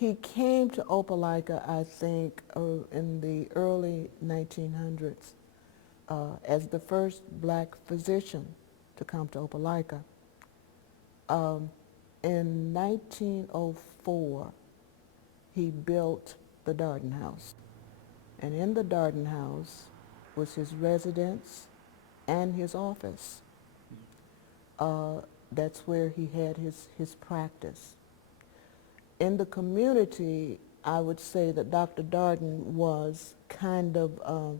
He came to Opelika, I think, in the early 1900s as the first black physician to come to Opelika. In 1904, he built the Darden House. And in the Darden House was his residence and his office. That's where he had his practice. In the community, I would say that Dr. Darden was kind of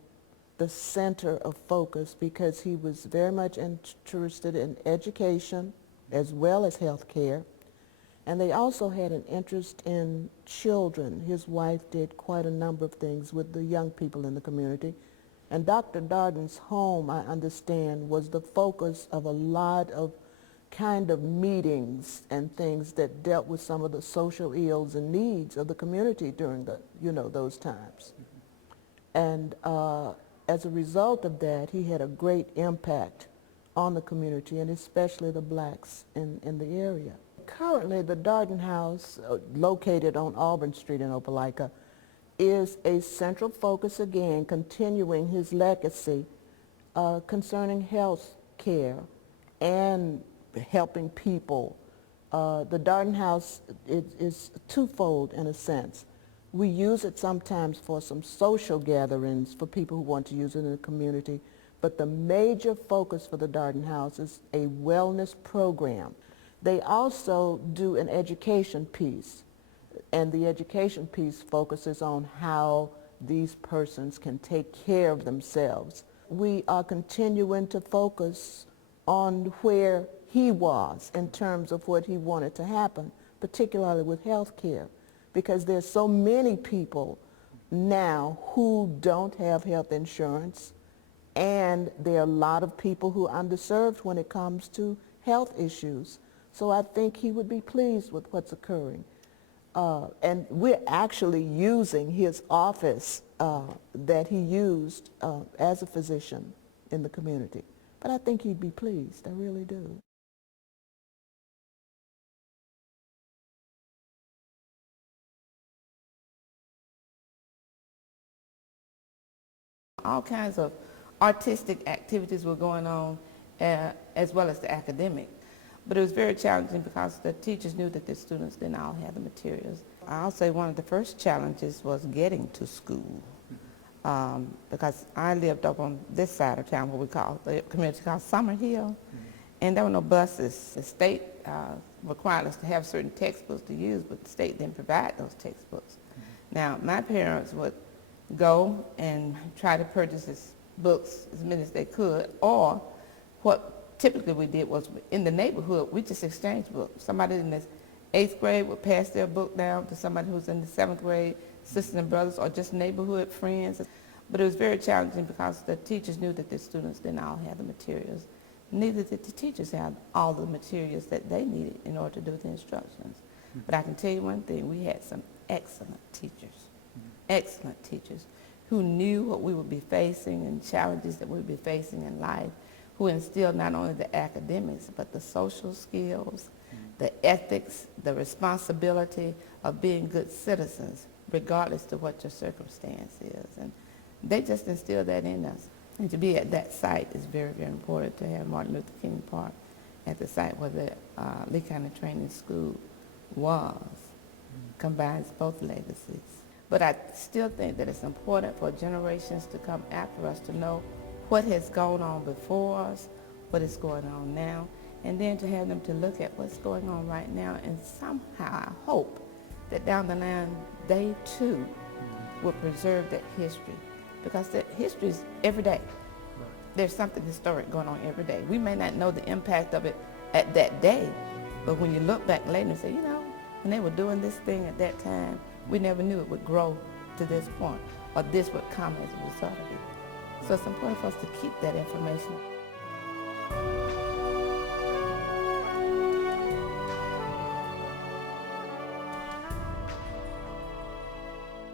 the center of focus because he was very much interested in education as well as health care. And they also had an interest in children. His wife did quite a number of things with the young people in the community. And Dr. Darden's home, I understand, was the focus of a lot of kind of meetings and things that dealt with some of the social ills and needs of the community during the, those times. And as a result of that, he had a great impact on the community and especially the blacks in the area. Currently, the Darden House, located on Auburn Street in Opelika, is a central focus again, continuing his legacy concerning health care and helping people. The Darden House is twofold in a sense. We use it sometimes for some social gatherings for people who want to use it in the community, but the major focus for the Darden House is a wellness program. They also do an education piece, and the education piece focuses on how these persons can take care of themselves. We are continuing to focus on where he was in terms of what he wanted to happen, particularly with health care, because there's so many people now who don't have health insurance, and there are a lot of people who are underserved when it comes to health issues. So I think he would be pleased with what's occurring. And we're actually using his office that he used as a physician in the community. But I think he'd be pleased, I really do. All kinds of artistic activities were going on as well as the academic. But it was very challenging because the teachers knew that the students didn't all have the materials. I'll say one of the first challenges was getting to school because I lived up on this side of town, what we call the community called Summer Hill, and there were no buses. The state required us to have certain textbooks to use, but the state didn't provide those textbooks. Now, my parents would go and try to purchase his books as many as they could, or what typically we did was in the neighborhood, we just exchanged books. Somebody in the 8th grade would pass their book down to somebody who's in the 7th grade, sisters and brothers, or just neighborhood friends. But it was very challenging because the teachers knew that the students didn't all have the materials. Neither did the teachers have all the materials that they needed in order to do the instructions. But I can tell you one thing, we had some excellent teachers who knew what we would be facing and challenges that we would be facing in life, who instilled not only the academics, but the social skills, the ethics, the responsibility of being good citizens, regardless to what your circumstance is. And they just instilled that in us. And to be at that site is very, very important, to have Martin Luther King Park at the site where the Lee County Training School was, combines both legacies. But I still think that it's important for generations to come after us to know what has gone on before us, what is going on now, and then to have them to look at what's going on right now, and somehow I hope that down the line they too will preserve that history, because that history is every day. There's something historic going on every day. We may not know the impact of it at that day, but when you look back later and say, when they were doing this thing at that time, we never knew it would grow to this point, or this would come as a result of it. So it's important for us to keep that information.